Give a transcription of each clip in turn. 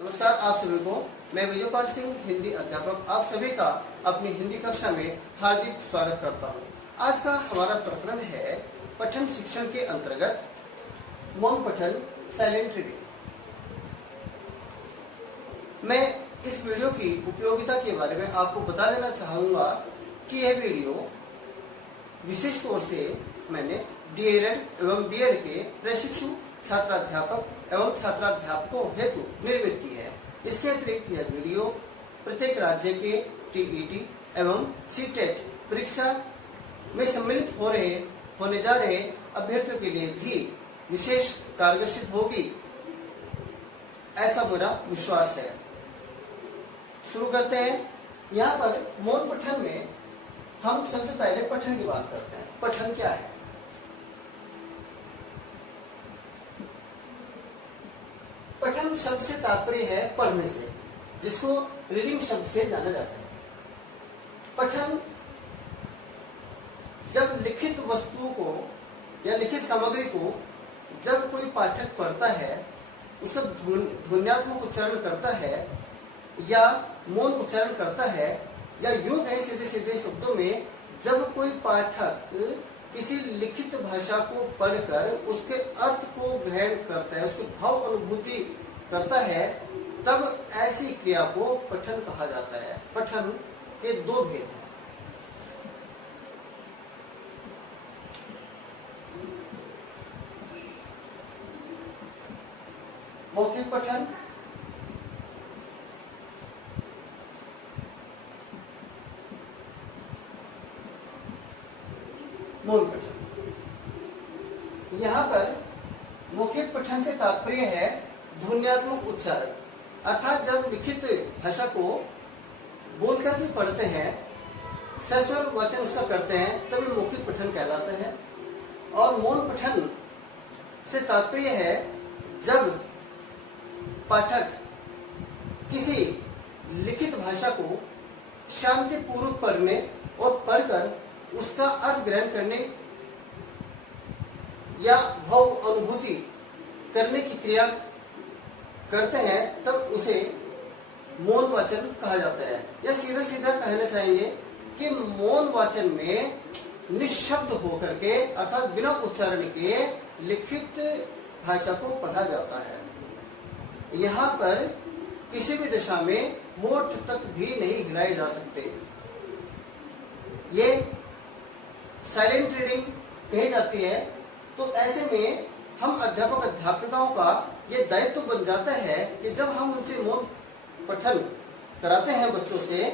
नमस्कार आप सभी को। मैं विजयपाल सिंह, हिंदी अध्यापक, आप सभी का अपनी हिंदी कक्षा में हार्दिक स्वागत करता हूं। आज का हमारा प्रकरण है पठन शिक्षण के अंतर्गत मौन पठन, साइलेंट रीडिंग। मैं इस वीडियो की उपयोगिता के बारे में आपको बता देना चाहूंगा कि यह वीडियो विशेष तौर से मैंने डीएलएड एवं बीएड के प्रशिक्षु छात्राध्यापक एवं छात्राध्यापकों हेतु निर्मित की है। इसके अतिरिक्त यह वीडियो प्रत्येक राज्य के टीईटी एवं सीटेट परीक्षा में सम्मिलित होने जा रहे अभ्यर्थियों के लिए भी विशेष कारगर सिद्ध होगी, ऐसा मेरा विश्वास है। शुरू करते हैं। यहाँ पर मौन पठन में हम सबसे पहले पठन की बात करते हैं। पठन क्या है? पठन शब्द से तात्पर्य है पढ़ने से, जिसको रीडिंग शब्द से जाना जाता है। पठन जब लिखित वस्तु को या लिखित सामग्री को जब कोई पाठक पढ़ता है, उसका ध्वन्यात्मक उच्चारण करता है या मौन उच्चारण करता है, या यूं कहीं सीधे सीधे शब्दों में जब कोई पाठक किसी लिखित भाषा को पढ़कर उसके अर्थ को ग्रहण करता है, उसकी भाव अनुभूति करता है, तब ऐसी क्रिया को पठन कहा जाता है। पठन के दो भेद हैं। मौखिक पठन, मौन पठन। यहाँ पर मौखिक पठन से तात्पर्य है ध्वन्यात्मक उच्चारण, अर्थात जब लिखित भाषा को बोलकर के पढ़ते हैं, सस्वर वाचन उसका करते हैं, तब मौखिक पठन कहलाता है। और मौन पठन से तात्पर्य है जब पाठक किसी लिखित भाषा को शांतिपूर्वक पढ़ने और पढ़कर उसका अर्थ ग्रहण करने या भाव अनुभूति करने की क्रिया करते हैं, तब उसे मौन वाचन कहा जाता है। या सीधा सीधा कहना चाहेंगे कि मौन वाचन में निशब्द होकर के अर्थात बिना उच्चारण के लिखित भाषा को पढ़ा जाता है। यहाँ पर किसी भी दशा में होठ तक भी नहीं हिलाए जा सकते। ये साइलेंट रीडिंग कही जाती है। तो ऐसे में हम अध्यापक अध्यापिकाओं का ये दायित्व बन जाता है कि जब हम उनसे मौन पठन कराते हैं बच्चों से,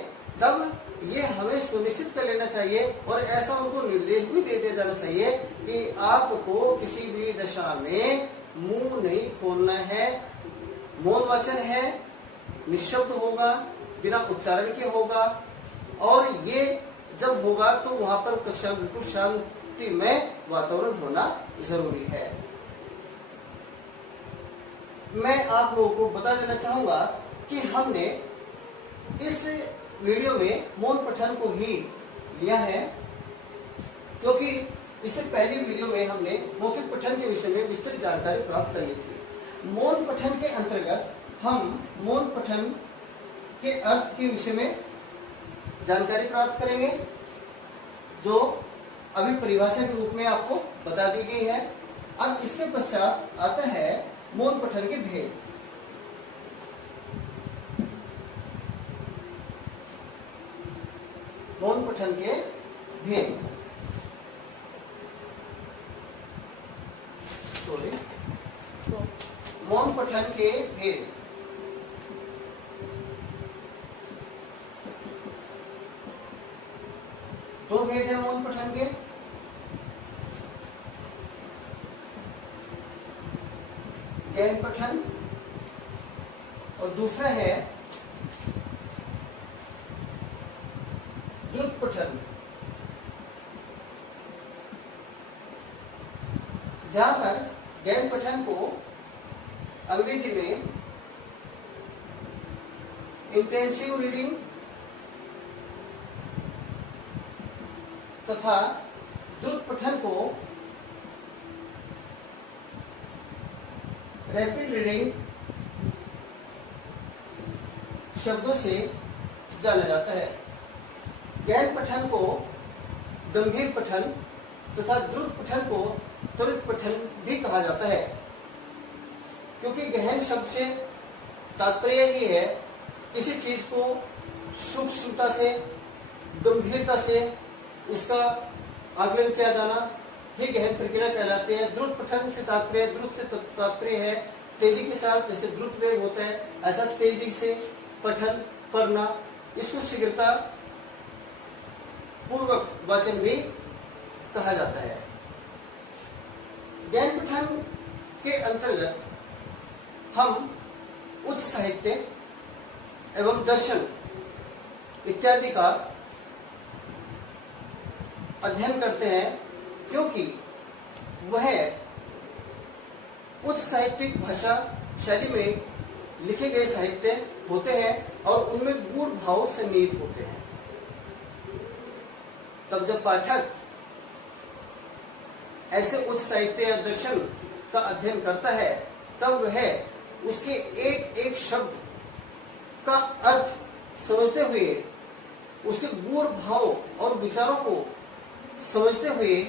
तब ये हमें सुनिश्चित कर लेना चाहिए और ऐसा उनको निर्देश भी दे दिया जाना चाहिए कि आपको किसी भी दशा में मुंह नहीं खोलना है। मौन वाचन है, निशब्द होगा, बिना उच्चारण के होगा, और ये जब होगा तो वहां पर कक्षा बिल्कुल शांतिमय वातावरण होना जरूरी है। मैं आप लोगों को बता देना चाहूंगा कि हमने इस वीडियो में मौन पठन को ही लिया है, क्योंकि इससे पहली वीडियो में हमने मौखिक पठन के विषय में विस्तृत जानकारी प्राप्त कर ली थी। मौन पठन के अंतर्गत हम मौन पठन के अर्थ के विषय में जानकारी प्राप्त करेंगे, जो अभी परिभाषा के रूप में आपको बता दी गई है। अब इसके पश्चात आता है मौन पठन के भेद। मौन पठन के भेद, मौन पठन के भेद। दो भेद है मौन पठन के। गहन पठन और दूसरा है द्रुत पठन। जहां पर गहन पठन को अंग्रेजी में इंटेंसिव रीडिंग तथा द्रुत पठन को रैपिड रीडिंग शब्दों से जाना जाता है। गहन पठन को गंभीर पठन तथा द्रुत पठन को त्वरित पठन भी कहा जाता है, क्योंकि गहन शब्द से तात्पर्य ही है किसी चीज को सूक्ष्मता से, गंभीरता से उसका आकलन किया जाना ही गहन प्रक्रिया कहलाती है। द्रुत पठन से तात्पर्य, द्रुत से तात्पर्य है तेजी के साथ, जैसे द्रुत वेग होता है ऐसा तेजी से पठन करना, इसको शीघ्रता पूर्वक वाचन भी कहा जाता है। गहन पठन के अंतर्गत हम उच्च साहित्य एवं दर्शन इत्यादि का अध्ययन करते हैं, क्योंकि वह उच्च साहित्यिक भाषा शैली में लिखे गए साहित्य होते हैं और उनमें गूढ़ भाव सन्निहित होते हैं। तब जब पाठक ऐसे उच्च साहित्य या दर्शन का अध्ययन करता है, तब वह उसके एक एक शब्द का अर्थ समझते हुए, उसके गूढ़ भाव और विचारों को समझते हुए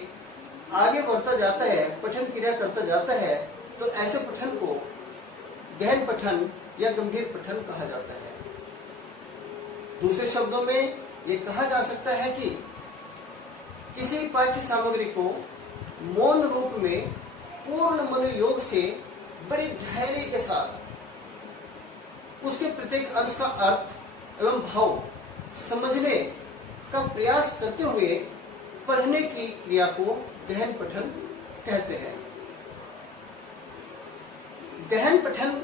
आगे बढ़ता जाता है, पठन क्रिया करता जाता है। तो ऐसे पठन को गहन पठन या गंभीर पठन कहा जाता है। दूसरे शब्दों में ये कहा जा सकता है कि किसी पाठ्य सामग्री को मौन रूप में पूर्ण मनोयोग से बड़े धैर्य के साथ उसके प्रत्येक अंश का अर्थ एवं भाव समझने का प्रयास करते हुए पढ़ने की क्रिया को गहन पठन कहते हैं। गहन पठन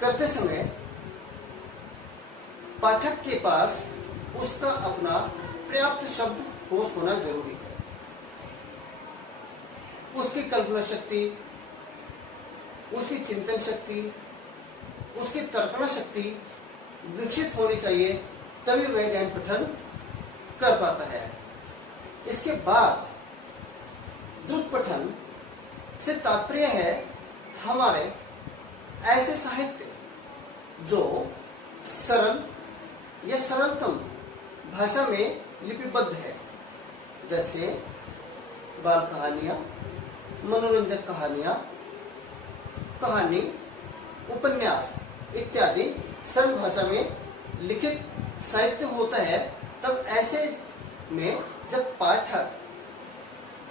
करते समय पाठक के पास उसका अपना पर्याप्त शब्द कोश होना जरूरी है। उसकी कल्पना शक्ति, उसकी चिंतन शक्ति, उसकी कल्पना शक्ति विकसित होनी चाहिए, तभी वह गहन पठन कर पाता है। इसके बाद द्रुत पठन से तात्पर्य है हमारे ऐसे साहित्य जो सरल या सरलतम भाषा में लिपिबद्ध है, जैसे बाल कहानियां, मनोरंजक कहानियां, कहानी, उपन्यास इत्यादि सरल भाषा में लिखित साहित्य होता है। तब ऐसे में जब पाठक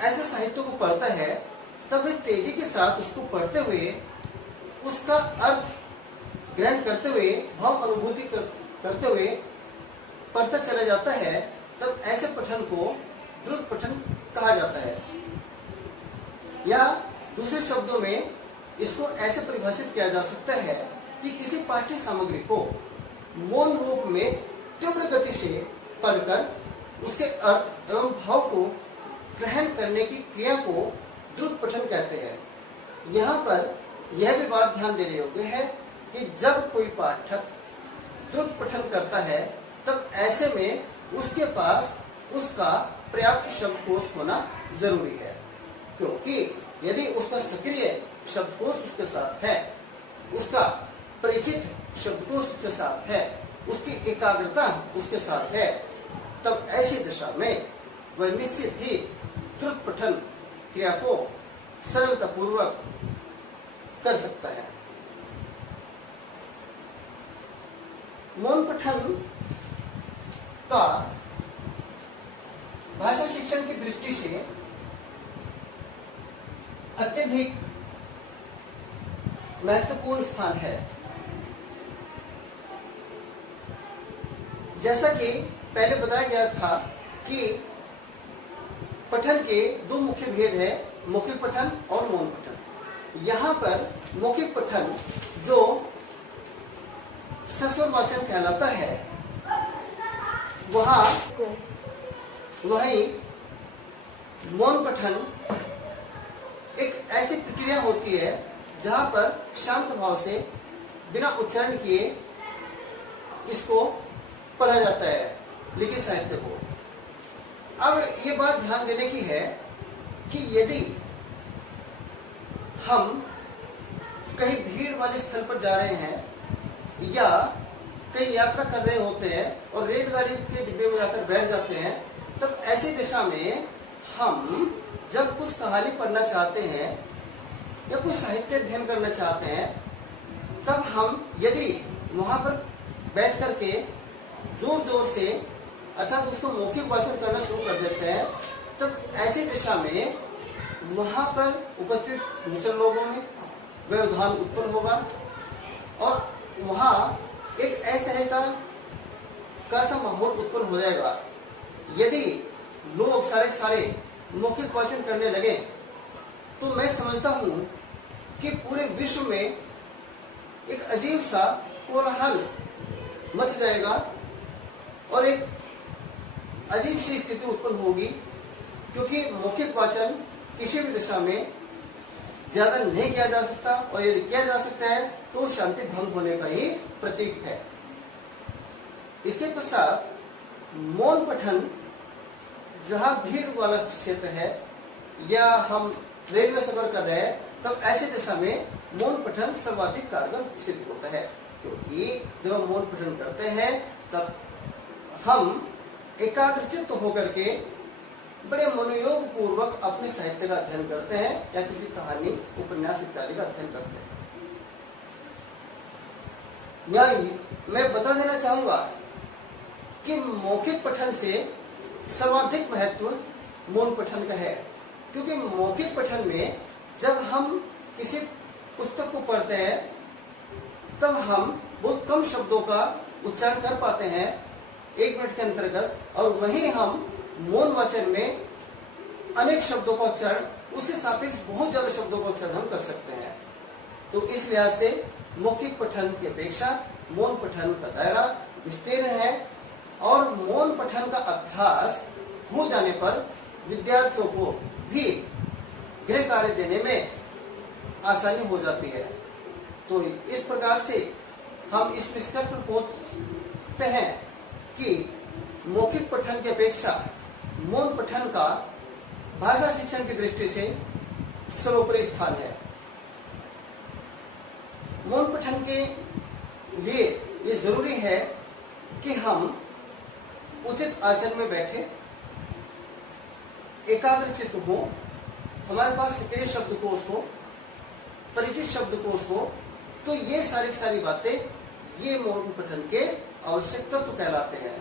ऐसे साहित्य को पढ़ता है, तब वे तेजी के साथ उसको पढ़ते हुए उसका अर्थ ग्रहण करते हुए, भाव अनुभूति करते हुए पढ़ता चला जाता है। तब ऐसे पठन को द्रुत पठन कहा जाता है। या दूसरे शब्दों में इसको ऐसे परिभाषित किया जा सकता है कि किसी पाठ्य सामग्री को मौन रूप में तीव्र गति से पढ़कर उसके अर्थ एवं भाव को ग्रहण करने की क्रिया को द्रुत पठन कहते हैं। यहाँ पर यह भी बात ध्यान देने योग्य है कि जब कोई पाठक द्रुत पठन करता है, तब ऐसे में उसके पास उसका पर्याप्त शब्दकोश होना जरूरी है, क्योंकि यदि उसका सक्रिय शब्दकोश उसके साथ है, उसका परिचित शब्दकोश उसके साथ है, उसकी एकाग्रता उसके साथ है, तब ऐसी दशा में वह निश्चित ही द्रुत पठन क्रिया को सरलतापूर्वक कर सकता है। मौन पठन का भाषा शिक्षण की दृष्टि से अत्यधिक महत्वपूर्ण स्थान है। जैसा कि पहले बताया गया था कि पठन के दो मुख्य भेद है, मौखिक पठन और मौन पठन। यहाँ पर मौखिक पठन जो सस्वर वाचन कहलाता है, वहीं मौन पठन एक ऐसी प्रक्रिया होती है जहाँ पर शांत भाव से बिना उच्चारण किए इसको पढ़ा जाता है, लिखित साहित्य को। अब ये बात ध्यान देने की है कि यदि हम कहीं भीड़ वाले स्थल पर जा रहे हैं या कहीं यात्रा कर रहे होते हैं और रेलगाड़ी के डिब्बे में जाकर बैठ जाते हैं, तब ऐसी दिशा में हम जब कुछ कहानी पढ़ना चाहते हैं या कुछ साहित्य अध्ययन करना चाहते हैं, तब हम यदि वहां पर बैठ करके जोर जोर से अर्थात उसको मौखिक वाचन करना शुरू कर देते हैं, तब ऐसी दिशा में वहां पर उपस्थित दूसरे लोगों में व्यवधान उत्पन्न होगा और वहां एक असहजता का सा माहौल उत्पन्न हो जाएगा। यदि लोग सारे मौखिक वाचन करने लगे तो मैं समझता हूं कि पूरे विश्व में एक अजीब सा कोलाहल मच जाएगा और एक अजीब सी स्थिति उत्पन्न होगी, क्योंकि मौखिक वाचन किसी भी दिशा में ज्यादा नहीं किया जा सकता और यदि किया जा सकता है तो शांति भंग होने का ही प्रतीक है। इसके पश्चात मौन पठन, जहां भीड़ वाला क्षेत्र है या हम रेलवे सफर कर रहे हैं, तब ऐसी दिशा में मौन पठन सर्वाधिक कारगर सिद्ध होता है, क्योंकि जब हम मौन पठन करते हैं तब हम एकाग्रचित्त होकर के बड़े मनोयोग पूर्वक अपने साहित्य का अध्ययन करते हैं या किसी कहानी, उपन्यास इत्यादि का अध्ययन करते हैं। यहाँ मैं बता देना चाहूंगा कि मौखिक पठन से सर्वाधिक महत्व मौन पठन का है, क्योंकि मौखिक पठन में जब हम किसी पुस्तक को पढ़ते हैं तब हम बहुत कम शब्दों का उच्चारण कर पाते हैं 1 मिनट के अंतर्गत, और वहीं हम मौन वाचन में अनेक शब्दों का उच्चारण, उसके सापेक्ष बहुत ज्यादा शब्दों का उच्चारण हम कर सकते हैं। तो इस लिहाज से मौखिक पठन की अपेक्षा मौन पठन का दायरा विस्तीर्ण है और मौन पठन का अभ्यास हो जाने पर विद्यार्थियों को भी गृह कार्य देने में आसानी हो जाती है। तो इस प्रकार से हम इस निष्कर्ष पर पहुंचते हैं कि मौखिक पठन की अपेक्षा मौन पठन का भाषा शिक्षण की दृष्टि से सर्वोपरि स्थान है। मौन पठन के लिए ये जरूरी है कि हम उचित आसन में बैठे, एकाग्रचित्त हो, हमारे पास सक्रिय शब्दकोश हो, परिचित शब्दकोश हो, तो ये सारी बातें ये मौन पठन के आवश्यक तत्व कहलाते हैं।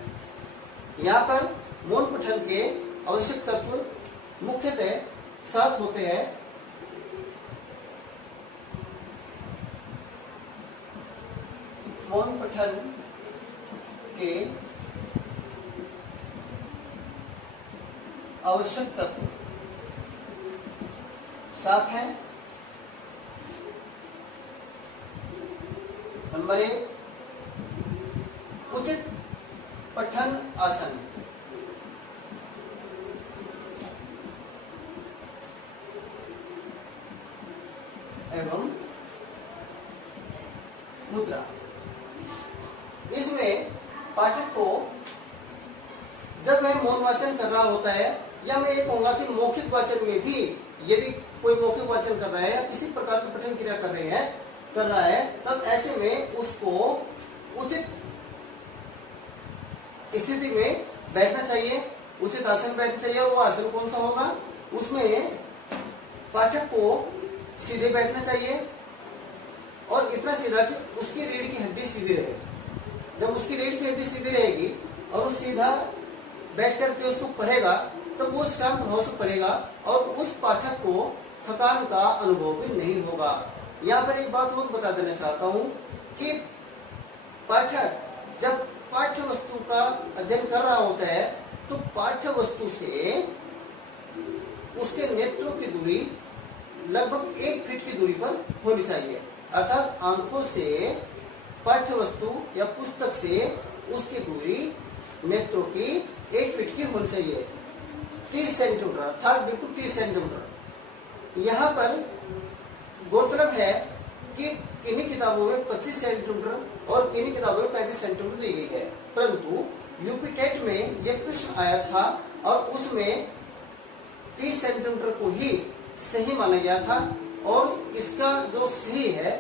यहाँ पर मौन पठन के आवश्यक तत्व मुख्यतः 7 होते हैं। मौन पठन के आवश्यक तत्व 7 हैं। नंबर 1, उचित पठन आसन। एवं मुद्रा। इसमें पाठक को जब वह मौन वाचन कर रहा होता है, या मैं ये कहूंगा कि मौखिक वाचन में भी यदि कोई मौखिक वाचन कर रहा है या किसी प्रकार की पठन क्रिया कर रहा है, तब ऐसे में उसको उचित स्थिति में बैठना चाहिए, उचित आसन बैठना चाहिए। और वो आसन कौन सा होगा? उसमें पाठक को सीधे बैठना चाहिए और इतना सीधा कि उसकी रीढ़ की हड्डी सीधी रहे। जब उसकी रीढ़ की हड्डी सीधी रहेगी और वो सीधा बैठ करके उसको पढ़ेगा, तब वो शांत भाव से पढ़ेगा और उस पाठक को थकान का अनुभव भी नहीं होगा। यहाँ पर एक बात और बता देना चाहता हूँ कि पाठक जब पाठ्य वस्तु का अध्ययन कर रहा होता है, तो पाठ्य वस्तु से उसके नेत्रों की दूरी लगभग 1 फीट की दूरी पर होनी चाहिए। अर्थात आंखों से पाठ्य वस्तु या पुस्तक से उसकी दूरी नेत्रों की 1 फीट की होनी चाहिए, 30 सेंटीमीटर, अर्थात बिल्कुल 30 सेंटीमीटर। यहाँ पर गौरतलब है कि किन्हीं किताबों में 25 सेंटीमीटर और किन्हीं किताबों में 35 सेंटीमीटर दी गई है, परंतु यूपी टेट में यह प्रश्न आया था और उसमें 30 सेंटीमीटर को ही सही माना गया था। और इसका जो सही है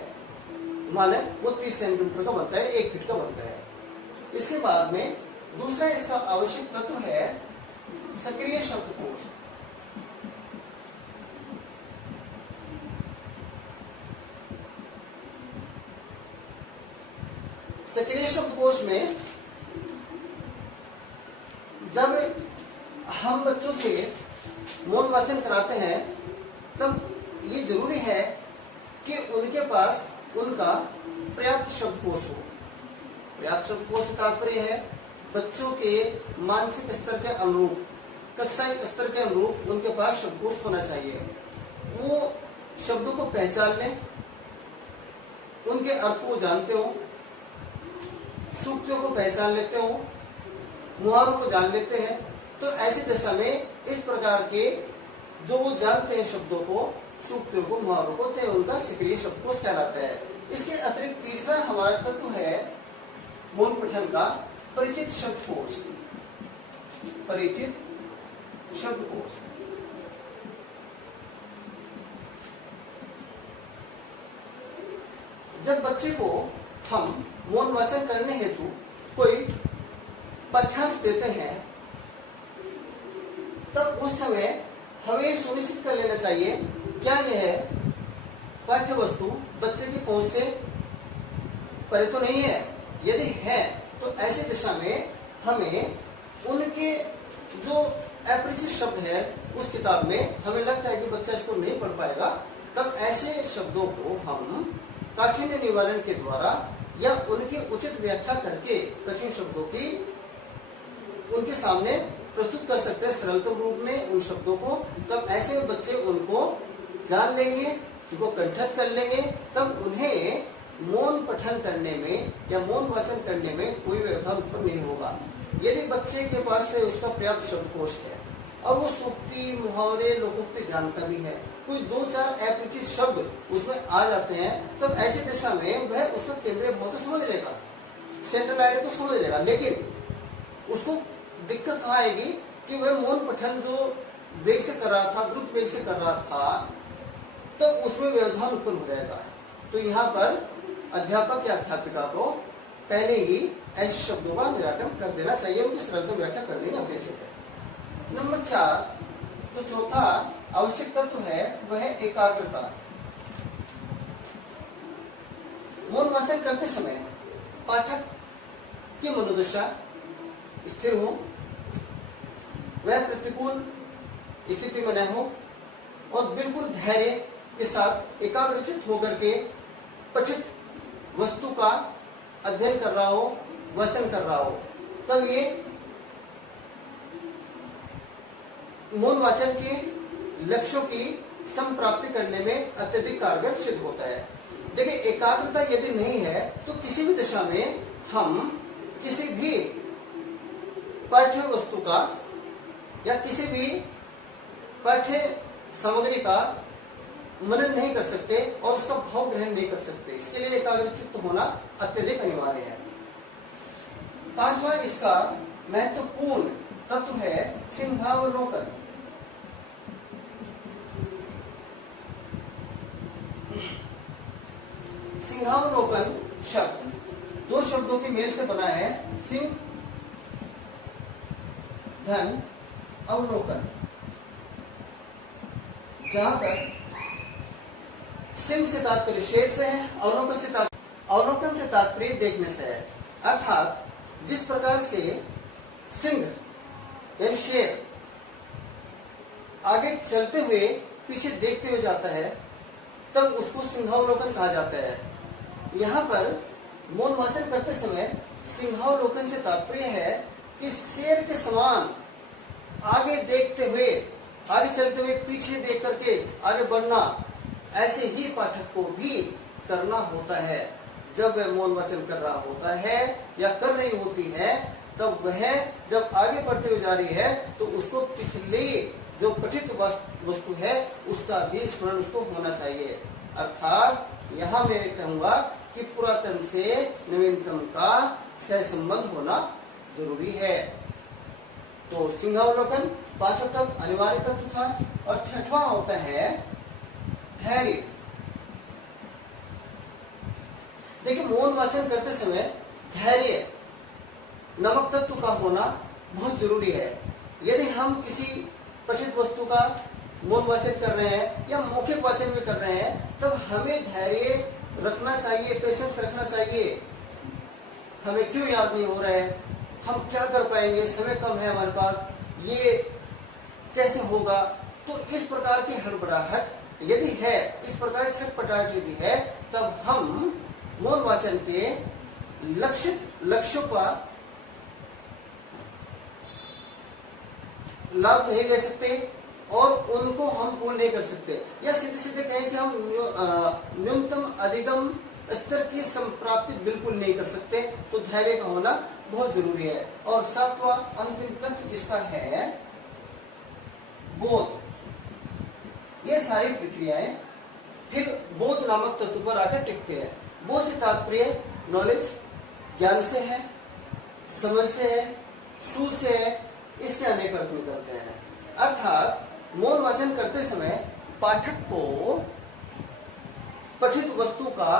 माने वो 30 सेंटीमीटर का बनता है, 1 फीट का बनता है। इसके बाद में दूसरा इसका आवश्यक तत्व है सक्रिय शब्दकोश। सक्रिय शब्दकोश में जब हम बच्चों से मौन वाचन कराते हैं तब ये जरूरी है कि उनके पास उनका पर्याप्त शब्दकोश हो। पर्याप्त शब्दकोश का तात्पर्य है बच्चों के मानसिक स्तर के अनुरूप, कक्षाई स्तर के अनुरूप उनके पास शब्दकोश होना चाहिए। वो शब्दों को पहचान लें, उनके अर्थ को जानते हो, सूक्तियों को पहचान लेते हो, मुहावरों को जान लेते हैं। तो ऐसी दशा में इस प्रकार के जो वो जानते हैं शब्दों को, सूक्तियों को, मुहावरों को, तो उनका सक्रिय शब्दकोश कहलाता है। इसके अतिरिक्त तीसरा हमारा तत्व है मौन पठन का परिचित शब्दकोश। परिचित शब्दकोश जब बच्चे को हम मौन वाचन करने हेतु कोई पाठ्यांश देते हैं तब उस समय हमें सुनिश्चित कर लेना चाहिए क्या यह पाठ्य वस्तु बच्चे की पहुंच से परे तो नहीं है। यदि है तो ऐसी दिशा में हमें उनके जो अपरिचित शब्द है उस किताब में हमें लगता है कि बच्चा इसको नहीं पढ़ पाएगा, तब ऐसे शब्दों को हम काठिन्य निवारण के द्वारा या उनकी उचित व्याख्या करके कठिन शब्दों की उनके सामने प्रस्तुत कर सकते हैं सरलतम रूप में उन शब्दों को। तब ऐसे में बच्चे उनको जान लेंगे, उनको कंठस्थ कर लेंगे, तब उन्हें मौन पठन करने में या मौन वाचन करने में कोई व्यवधान उत्पन्न नहीं होगा। यदि बच्चे के पास उसका पर्याप्त शब्दकोश है और वो सूक्ति, मुहावरे, लोकोक्ति जानता भी है, कोई 2-4 अपरिचित शब्द उसमें आ जाते हैं, तब ऐसी दशा में वह उसका केंद्रीय भाव तो समझ लेगा, सेंट्रल आइडिया तो समझ लेगा, लेकिन उसको दिक्कत कहाँ आएगी कि वह मौन पठन जो वेग से कर रहा था, द्रुत वेग से कर रहा था, तब उसमें व्यवधान उत्पन्न हो जाएगा। तो यहाँ पर अध्यापक या अध्यापिका को पहले ही ऐसे शब्दों का निराकरण कर देना चाहिए, उनकी सरलतम व्याख्या कर देनी अपेक्षित है। नंबर 4 जो चौथा आवश्यक तत्व है वह है एकाग्रता। मौन वाचन करते समय पाठक की मनोदशा स्थिर हो, वह प्रतिकूल स्थिति में न हो और बिल्कुल धैर्य के साथ एकाग्रचित होकर के पठित वस्तु का अध्ययन कर रहा हो, वाचन कर रहा हो, तब ये मौन वाचन के लक्ष्यों की संप्राप्ति करने में अत्यधिक कारगर सिद्ध होता है। देखिए, एकाग्रता यदि नहीं है तो किसी भी दिशा में हम किसी भी पाठ्य वस्तु का या किसी भी पाठ्य सामग्री का मनन नहीं कर सकते और उसका भाव ग्रहण नहीं कर सकते। इसके लिए एकाग्रचित्त होना अत्यधिक अनिवार्य है। 5वां इसका महत्वपूर्ण तत्व है सिंहावलोकन। सिंहावलोकन शब्द 2 शब्दों के मेल से बना है, सिंह धन अवलोकन। जहां पर सिंह से तात्पर्य शेर से है, अवलोकन से तात्पर्य देखने से है। अर्थात जिस प्रकार से सिंह यानी शेर आगे चलते हुए पीछे देखते हुए जाता है, तब उसको सिंहावलोकन कहा जाता है। यहाँ पर मौन वाचन करते समय सिंहावलोकन से तात्पर्य है कि शेर के समान आगे देखते हुए, आगे चलते हुए पीछे देख करके आगे बढ़ना, ऐसे ही पाठक को भी करना होता है। जब वह मौन वाचन कर रहा होता है या कर रही होती है, तब वह जब आगे बढ़ते हुए जा रही है तो उसको पिछले जो पठित वस्तु है उसका भी स्मरण उसको होना चाहिए। अर्थात यहाँ मैं कहूंगा कि पुरातन से नवीनतम का सह संबंध होना जरूरी है। तो सिंहावलोकन 5 तत्व अनिवार्य तत्व था। और 6वां होता है धैर्य। देखिए, मौन वाचन करते समय धैर्य, नमक तत्व का होना बहुत जरूरी है। यदि हम किसी पठित वस्तु का मौन वाचन कर रहे हैं या मौखिक वाचन भी कर रहे हैं, तब हमें धैर्य रखना चाहिए, पेशेंस रखना चाहिए। हमें क्यों याद नहीं हो रहा है, हम क्या कर पाएंगे, समय कम है हमारे पास, ये कैसे होगा। तो इस प्रकार की हड़बड़ाहट यदि है, इस प्रकार की छटपटाहट यदि है, तब हम मौन वाचन के लक्ष्यों का लाभ नहीं ले सकते और उनको हम पूर्ण नहीं कर सकते। या सीधे सीधे कहें कि हम न्यूनतम अधिगम स्तर की संप्राप्ति बिल्कुल नहीं कर सकते। तो धैर्य का होना बहुत जरूरी है। और सातवां अंतिम तत्व इसका है बोध। ये सारी प्रक्रियाएं फिर बोध नामक तत्व पर आकर टिकते हैं। बोध से तात्पर्य नॉलेज, ज्ञान से है, समझ से है, सूझ से है, इसके अनेक अर्थ निकलते हैं। अर्थात मौन वाचन करते समय पाठक को पठित वस्तु का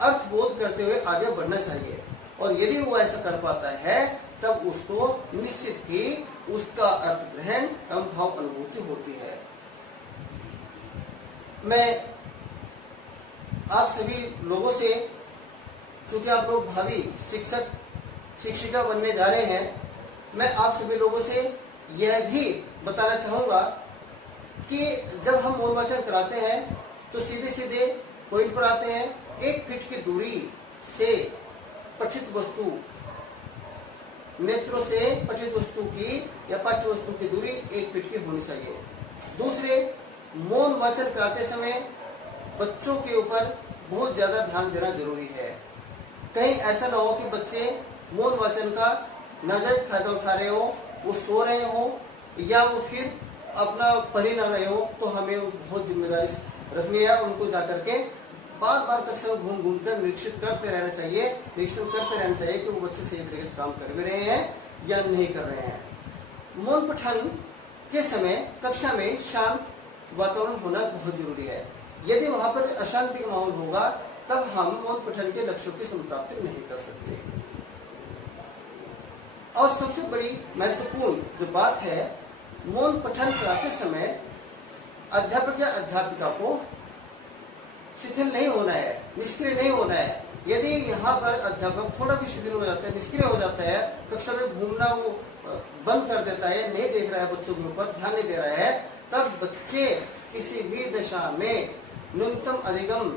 अर्थ बोध करते हुए आगे बढ़ना चाहिए और यदि वो ऐसा कर पाता है तब उसको निश्चित ही उसका अर्थ ग्रहण एवं भाव अनुभूति होती है। मैं आप सभी लोगों से, चूंकि आप लोग भावी शिक्षक शिक्षिका बनने जा रहे हैं, मैं आप सभी लोगों से यह भी बताना चाहूंगा कि जब हम मौन वाचन कराते हैं तो सीधे सीधे पॉइंट पर आते हैं। 1 फीट की दूरी से पठित वस्तु, नेत्रों से पठित वस्तु की या पाठ्य वस्तु की दूरी 1 फीट की होनी चाहिए। दूसरे, मौन वाचन कराते समय बच्चों के ऊपर बहुत ज्यादा ध्यान देना जरूरी है। कहीं ऐसा ना हो कि बच्चे मौन वाचन का नाजायज फायदा उठा रहे हो, वो सो रहे हो या वो फिर अपना पढ़ ही ना रहे हो। तो हमें बहुत जिम्मेदारी रखनी है, उनको जाकर के बार बार तक से घूम घूम कर निरीक्षण करते रहना चाहिए कि वो बच्चे सही तरीके से काम कर भी रहे हैं या नहीं कर रहे हैं। मौन पठन के समय कक्षा में शांत वातावरण होना बहुत जरूरी है। यदि वहां पर अशांति का माहौल होगा तब हम मौन पठन के लक्ष्यों की संप्राप्ति नहीं कर सकते। और सबसे बड़ी महत्वपूर्ण जो बात है, मौन पठन कराते समय अध्यापक या अध्यापिका को शिथिल नहीं होना है, निष्क्रिय नहीं होना है। यदि यहाँ पर अध्यापक थोड़ा भी शिथिल हो जाता है, निष्क्रिय हो जाता है, कक्षा में घूमना वो बंद कर देता है, नहीं देख रहा है बच्चों के ऊपर, ध्यान नहीं दे रहा है, तब बच्चे किसी भी दशा में न्यूनतम अधिगम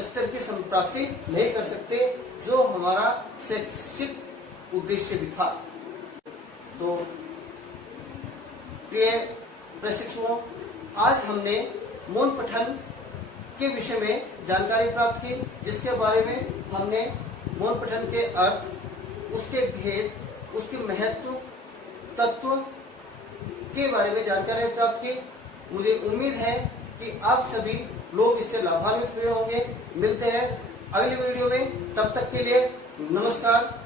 स्तर की संप्राप्ति नहीं कर सकते, जो हमारा शैक्षिक उद्देश्य भी था। तो प्रिय प्रशिक्षुओं, आज हमने मौन पठन के विषय में जानकारी प्राप्त की, जिसके बारे में हमने मौन पठन के अर्थ, उसके भेद, उसके महत्व, तत्व के बारे में जानकारी प्राप्त की। मुझे उम्मीद है कि आप सभी लोग इससे लाभान्वित हुए होंगे। मिलते हैं अगली वीडियो में, तब तक के लिए नमस्कार।